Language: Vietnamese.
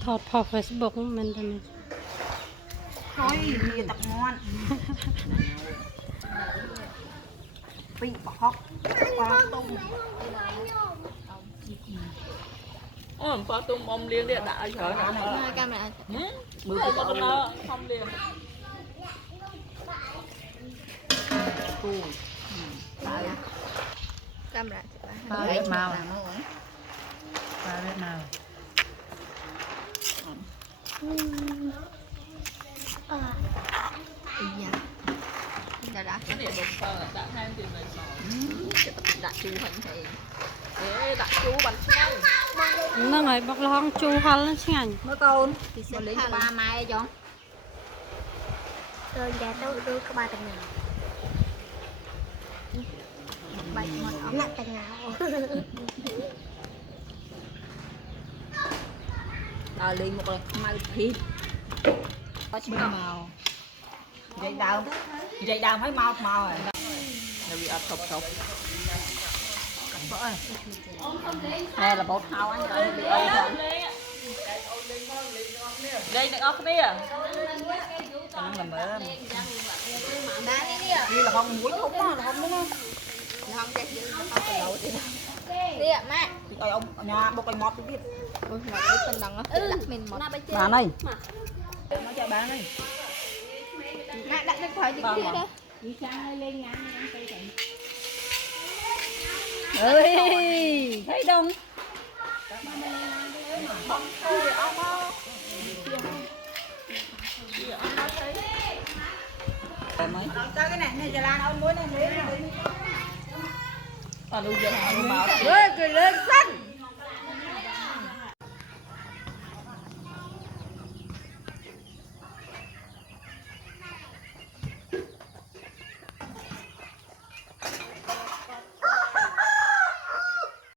thọt phò Facebook mình thì mình thôi gì tập ngon bị bọt bọt tung Phá tung ông liền điện đã chờ Hai camera. mưa không nó không liền Camera. ba red màu ba red màu Iya. Đã. cái này được đã than tiền này Kita tidak cuhan saya. để đã chú bánh xay nó ngày bọc lon chu hal chứ ảnh mới con Bisa lên hal. ba mai cho Tôi ra tôi có ba tầng nào. Baik mon. Nặng tầng nào. lên một mai thịt có chín màu dây đào mấy màu màu rồi nó bị áp cọc cọc đây là bột hao anh rồi bị ơi rồi đây này ốc đi à ăn làm ơn Dah ni dia. như là không muối không á là không đúng không Long cek dulu apa laut ini. Dia, Mak. rồi ông nhà bột cây mọt tôi biết Ôi, mà cái phần đằng nó đặt mình một. bà này nó cho bà này Mak đặt lên khỏi gì kia đó. ơi thấy đông mới cho cái này giờ lan ông muối này lấy à lưu giờ hàng mà cười lên xanh